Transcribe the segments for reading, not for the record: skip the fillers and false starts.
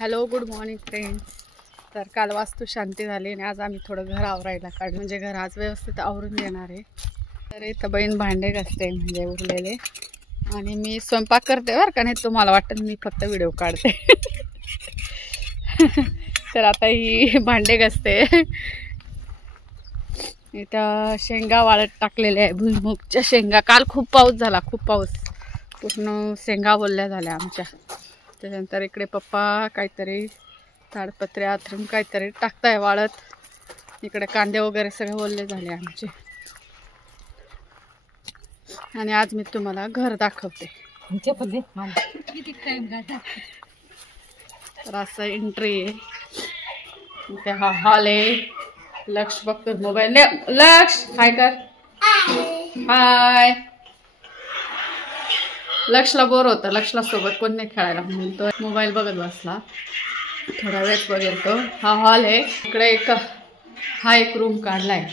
Hello good morning friends. तर काल वास्तू शांती झाली आणि आज आम्ही थोडं घर आवरायला काढलं, म्हणजे घर आज व्यवस्थित आवरून देणार आहे. तर इथं बहीण भांडे घासते म्हणजे उरलेले, आणि मी स्वयंपाक करते बरं का. नाही तुम्हाला वाटतं मी फक्त व्हिडिओ काढते. तर आता ही भांडे घासते. इथं शेंगा वाळत टाकलेल्या आहे, भुईमुगच्या शेंगा. काल खूप पाऊस झाला, खूप पाऊस, पूर्ण शेंगा ओल्या झाल्या आमच्या. त्याच्यानंतर इकडे पप्पा काहीतरी ताडपत्रे आथरून काहीतरी टाकताय वाळत. इकडे कांदे वगैरे सगळे ओले झाले आमचे. आणि आज मी तुम्हाला घर दाखवते. तर असं एंट्री आहे. इथे हा हॉल आहे. लक्ष बघतो मोबाईल. लक्ष हाय कर. हाय. लक्षला बोर होतं, लक्षला सोबत कोण नाही खेळायला म्हणून तो मोबाईल बघत बसला. थोडा वेळ बघेल तो. हा हॉल आहे. इकडे हा एक रूम काढलाय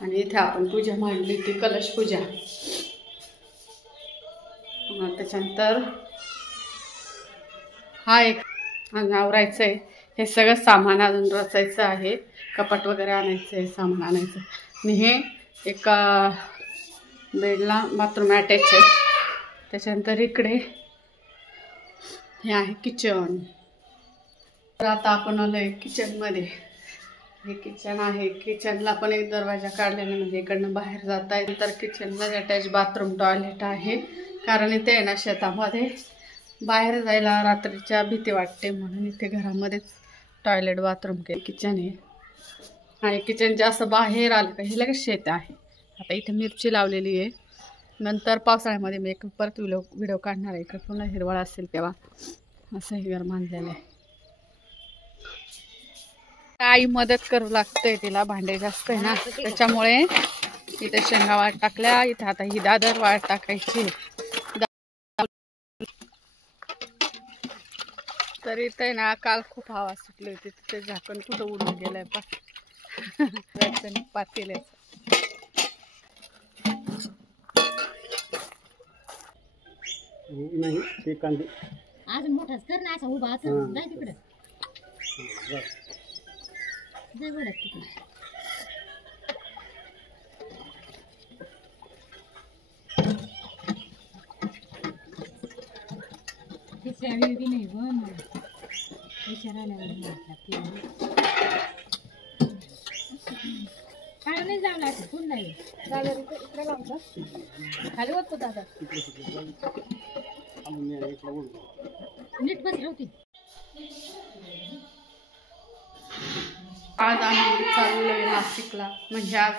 आणि इथे आपण पूजा मांडली ती कलश पूजा. त्याच्यानंतर हा एक आवरायचं आहे. हे सगळं सामान अजून रचायचं आहे. कपाट वगैरे आणायचं आहे, सामान आणायचं. आणि हे एका बेडला बाथरूम अटॅच आहे. त्याच्यानंतर इकडे हे आहे किचन. तर आता आपण आलोय किचनमध्ये. हे किचन आहे. किचनला पण एक दरवाजा काढलेला, म्हणजे इकडनं बाहेर जाता येईल. तर किचनला अटॅच बाथरूम टॉयलेट आहे. कारण इथे आहे ना शेतामध्ये बाहेर जायला रात्रीच्या भीती वाटते, म्हणून इथे घरामध्येच टॉयलेट बाथरूम केलं. किचन आहे. आणि किचनच्या असं बाहेर आलं का हे लगेच शेत आहे. आता इथे मिरची लावलेली आहे. नंतर पावसाळ्यामध्ये मी एक परत व्हिडिओ काढणार आहे. इकडे पुन्हा हिरवळ असेल तेव्हा. असं हे घर बांधलेलं आहे. आई मदत करू लागते तिला, भांडे जास्त आहे ना त्याच्यामुळे. इथे शेंगा वाट टाकल्या. इथे आता ही दादर वाट टाकायची. तर इथे ना काल खूप हवा सुटली होती. तिथे झाकण कुठं उडून गेलंय पातेल्याचं. नाही ते कांदे आज मोठाच कर ना, असा उभा असं जाय तिकडे. जाय बरं तिकडे. ते शाळी बी नाही ग मला विचारायला काय नाही जाणार. कोण नाही इकडे लावता खाली होतो दादा. नीट बस होती. आज आम्ही चाललोय नाशिकला. म्हणजे आज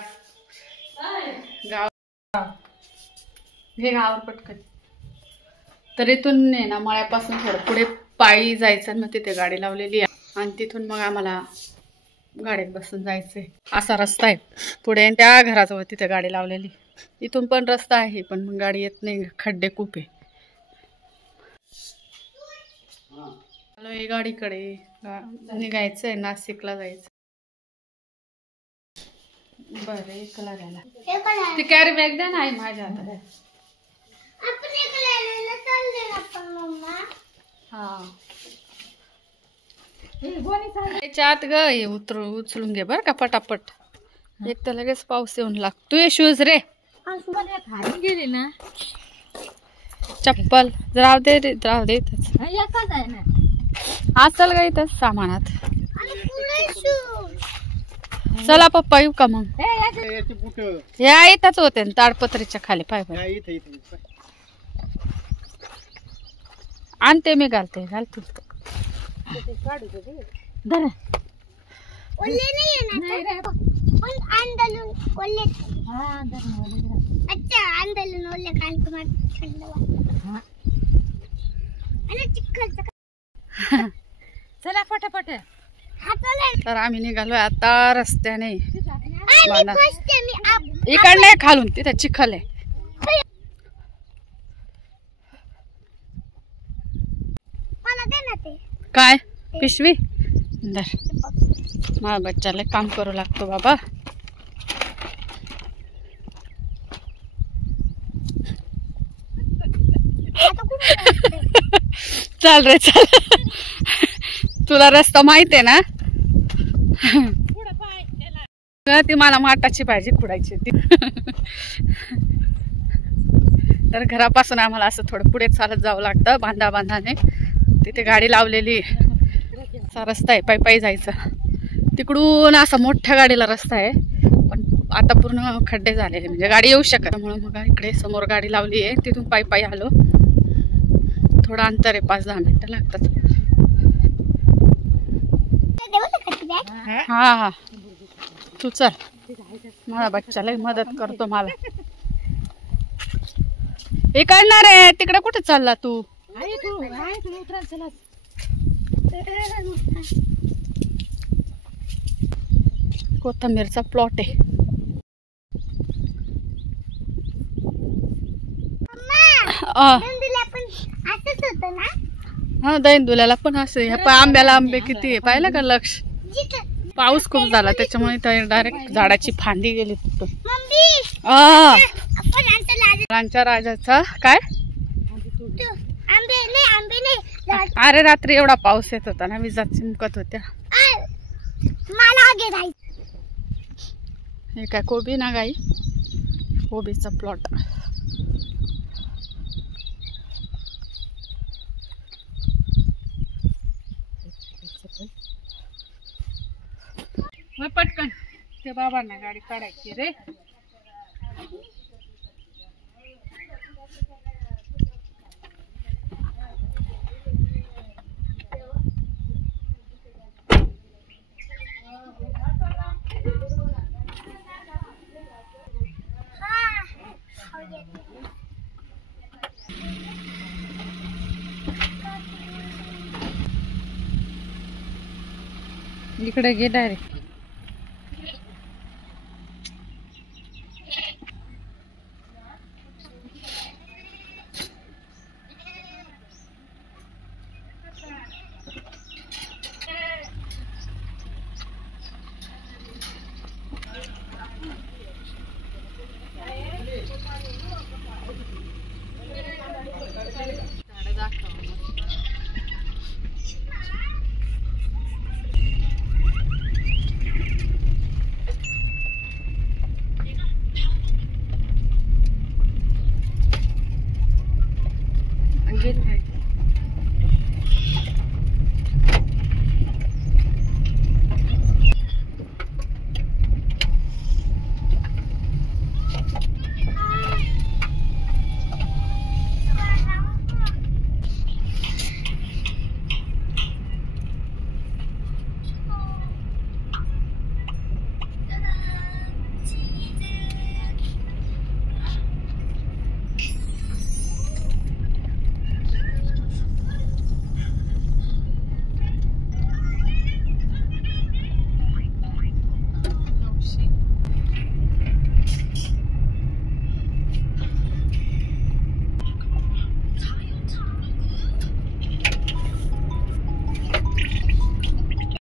गावावर पटकन. तर इथून आहे ना मळ्यापासून थोडं पुढे पायी जायचं, आणि मग तिथे गाडी लावलेली आहे. आणि तिथून मग आम्हाला गाडीत बसून जायचंय. असा रस्ता आहे पुढे, आणि त्या घराजवळ तिथे गाडी लावलेली. इथून पण रस्ता आहे, पण मग गाडी येत नाही, खड्डे खूप आहे. आलोय गाडीकडे. निघायचंय, नाशिकला जायचं. बरं एकला घ्यायला ती कॅरी बॅग द्या ना माझ्या हातात. हा त्याच्या आत ग हे उचलून घे बरं का पटापट. एक तर लगेच पाऊस येऊन लागतोय. शूज रे गेली ना चप्पल राहू दे राहू दे. एकच आहे ना. असल ग इथं सामानात. चला पप्पा येऊ का मग. या इथंच होते ना ताडपत्रीच्या खाली. पाय पाय आणते मी. घालते घालते. धर. चला पटापट. तर आम्ही निघालोय आता रस्त्याने. इकडे खालून तिथे चिखल आहे. काय पिशवी दर. माझ्या बच्चाला काम करू लागतो बाबा. चल रे चल. तुला रस्ता माहित आहे ना? पुढं पाय त्याला. ती मला माटाची भाजी खुडायची ती. तर घरापासून आम्हाला असं थोडं पुढे चालत जावं लागतं बांधाने. तिथे गाडी लावलेली असा रस्ता आहे, पायी जायचं. तिकडून असा मोठ्या गाडीला रस्ता आहे, पण आता पूर्ण खड्डे झालेले, म्हणजे गाडी येऊ शकत. म्हणून मग इकडे समोर गाडी लावली आहे, तिथून पायी आलो. थोडं अंतर आहे, 5-10 मिनिटं लागतात. हा तू चल, माझा बच्चाला मदत करतो मला. हे करणार आहे तिकडे. कुठे चालला तू? उतरायला चला. कोथिंबीरचा प्लॉट आहे. हा दैनदुल्याला पण असं. ह्या आंब्याला आंबे किती आहे पाहिलं का? लक्ष, पाऊस खूप झाला त्याच्यामुळे डायरेक्ट झाडाची फांदी गेली तिथून. फळांच्या राजाचा काय? अरे रात्री एवढा पाऊस येत होता ना, विजा चिमकत होत्या. हे काय कोबी ना गाई? कोबीचा प्लॉट. पटकन ते बाबांना गाडी काढायची रे. इकडे गे डायरेक्ट.